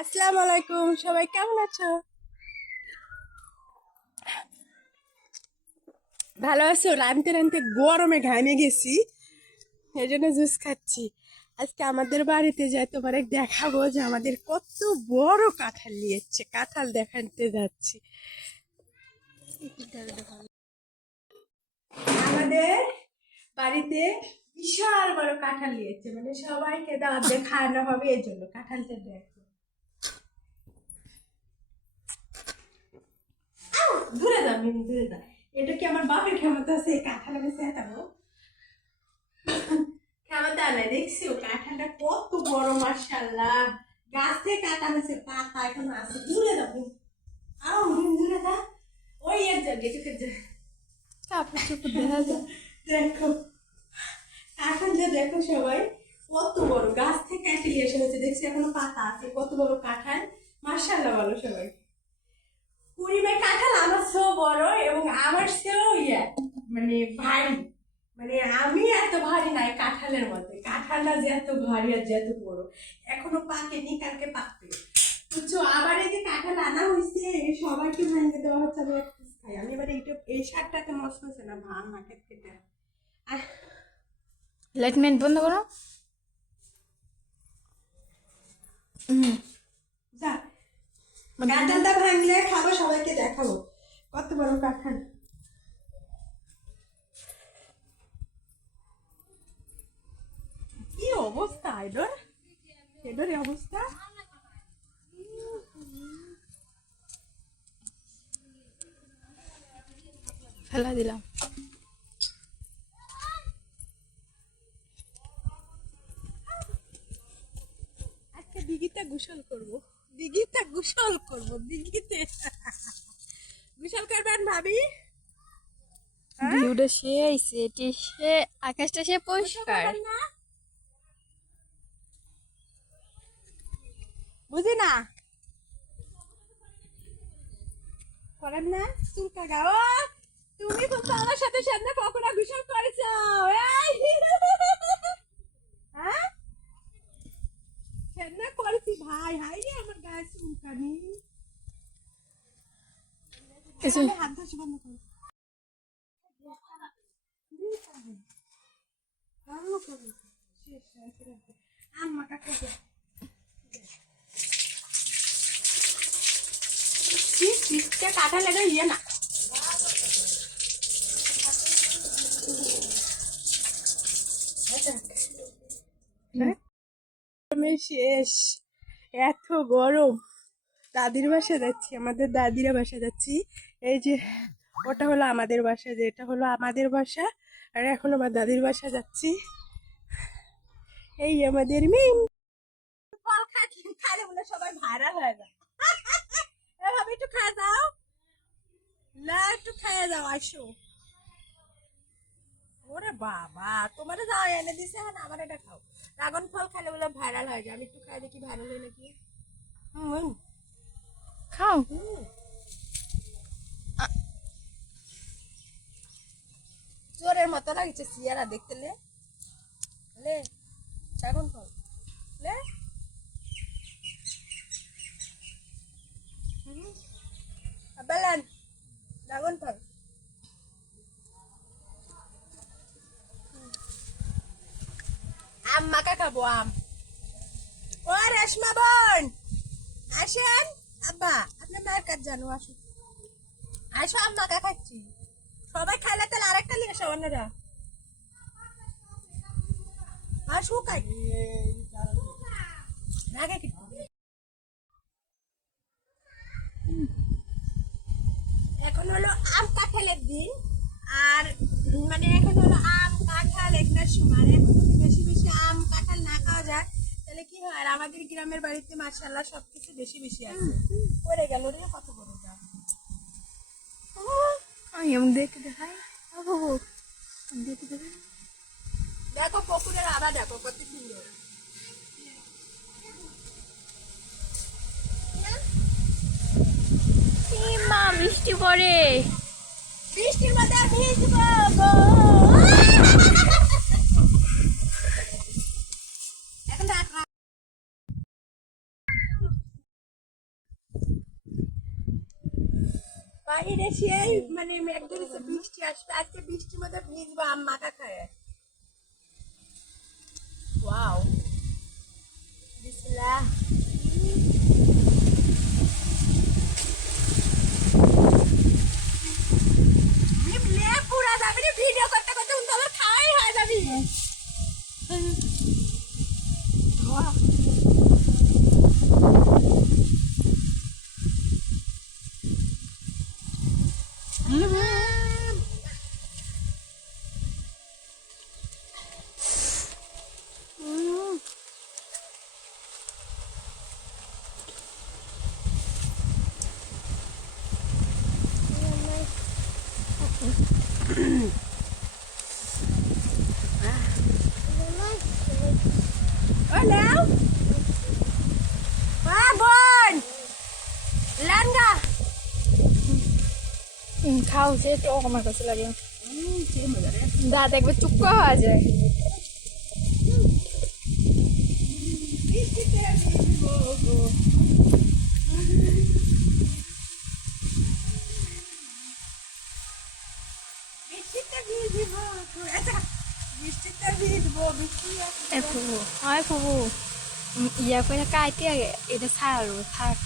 আসসালামু আলাইকুম, সবাই কেমন আছো? ভালো আছো? রানতে রানতে গরমে ঘামে গেছি, এই জন্য জুস খাচ্ছি। আজকে আমাদের বাড়িতে যাই, তোমার দেখাবো যে আমাদের কত বড় কাঁঠাল নিয়েছে। কাঁঠাল দেখাতে যাচ্ছি। আমাদের বাড়িতে বিশাল বড় কাঁঠাল নিয়েছে, মানে সবাইকে দাওয়াত দিয়ে খাওয়ানো হবে, এই জন্য কাঁঠালটা দেখো। দূরে দাও মিনি, দূরে দাও। এটা কি আমার বাপের ক্ষমতা আছে এই কাঁঠাল আমি চেঁচাবো? ক্ষমতা নাই, দেখছি ও কাঁঠালটা কত বড়, মাশাআল্লাহ। গাছ থেকে কাটা হয়েছে, পাতা এখনো আছে। দূরে দাও মিনি, আও মিনি দূরে দাও। ওই এক জায়গায় এটুকু কাপড় চোপড় দেখা যায়। দেখো কাঁঠালটা দেখো সবাই, কত বড়। গাছ থেকে কাটে নিয়ে আসা হয়েছে, দেখছি এখনো পাতা আছে। কত বড় কাঁঠাল, মাশাআল্লাহ বলো সবাই। পরিমাণ কাঁঠাল আমার চেয়েও বড় এবং আমার চেয়েও মানে ভারী। মানে আমি এত ভারী নাই কাঁঠালের মধ্যে। কাঁঠালটা যে এত ভারী আর যে এত বড়, এখনো পাকেনি, কালকে পাকবে বুঝছো। আবার এই যে কাঁঠাল আনা হয়েছে, সবাইকে ভেঙে দেওয়া হচ্ছে। আমি এক পিস খাই। আমি এবার এইটা, এই শাকটাতে মস্ত হচ্ছে না, ভাঙ না খেতে। লাইটমেন্ট বন্ধ করো। যা, কাঁঠালটা ভাঙলে খাবো, সবাইকে দেখাবো কত বড় কাঁঠাল। কি অবস্থা এডোর, এডোর অবস্থা। ফেলা দিলাম। আজকে দিঘিতে গোসল করবো, দিঘিতে গোসল করবো, দিঘিতে গোসল করবেন ভাবি? ভিউটা সে আইছে, এটি সে, আকাশটা সে পরিষ্কার। বুঝি না, করেন না চুলকা গাও। তুমি তো আমার সাথে সামনে কখনো গোসল করেছ? হ্যাঁ, সামনে করেছি ভাই। হাই রে আমার গায়ে চুলকানি। হাত ধসে বন্ধ করো। আম্মা কাকে কাটা লেগে ইয়ে না। শেষ, এত গরম। দাদির বাসা যাচ্ছি, আমাদের দাদিরা বাসা যাচ্ছি। এই যে ওটা হলো আমাদের বাসা, যে এটা হলো আমাদের বাসা, আর এখন আমার দাদির বাসা যাচ্ছি। এই আমাদের মেন ফল খাইলে বলে সবাই ভাইরাল হয়ে যায়। এভাবে একটু খায় যাও, না একটু খেয়ে যাও, আসো। ওরে বাবা, তোমার যাও এনে দিছে, এখন আমার এটা খাও। ড্রাগন ফল খাইলে বলে ভাইরাল হয়ে যায়। আমি একটু খাই দেখি ভাইরাল হয় নাকি। খাও। চোরের মতো লাগছে সিয়ারা দেখতে। লে লে ড্রাগন ফল লে। বেলান ড্রাগন ফল। আম মাকা খাবো, আম। ও রেশমা বোন, আসেন। আব্বা আপনার মায়ের কাজ জানো, আসো আসো, আম মাকা খাচ্ছি। সবাই খাইলে তাহলে আরেকটা নিয়ে আসো অন্যরা। আসো কাই রাগে কি। এখন হলো আম কাঁঠালের দিন। আর মানে এখন হলো আম কাঁঠাল এগুলোর সময়। এখন যদি বেশি বেশি আম কাঁঠাল না খাওয়া যায় তাহলে কি হয়? আর আমাদের গ্রামের বাড়িতে মাশাআল্লাহ সবকিছু বেশি বেশি আছে। পড়ে গেল রে, কত বড় দাম। আমি এমন দেখতে দেখাই। দেখতে দেখাই। দেখো পুকুরের আবার দেখো কত সুন্দর। মা বৃষ্টি পড়ে। বৃষ্টির মধ্যে ভিজবো গো। বাহিরে সেই মানে মেঘ ধরেছে, বৃষ্টি আসবে, আজকে বৃষ্টির মধ্যে ভিজবো আম মাখা খায়। ওয়াও, বিসমিল্লাহ। লে পুরা যাবি রে, ভিডিও করতে করতে উন আমার খাওয়াই হয় যাবি।แล้วมาบนลันกะ খাও সে তো আমার কাছে লাগে দাঁত একবার চুপকা হওয়া যায় ফুবু হয় ফুবু ইয়া করে কাইতে এটা ছাড় থাক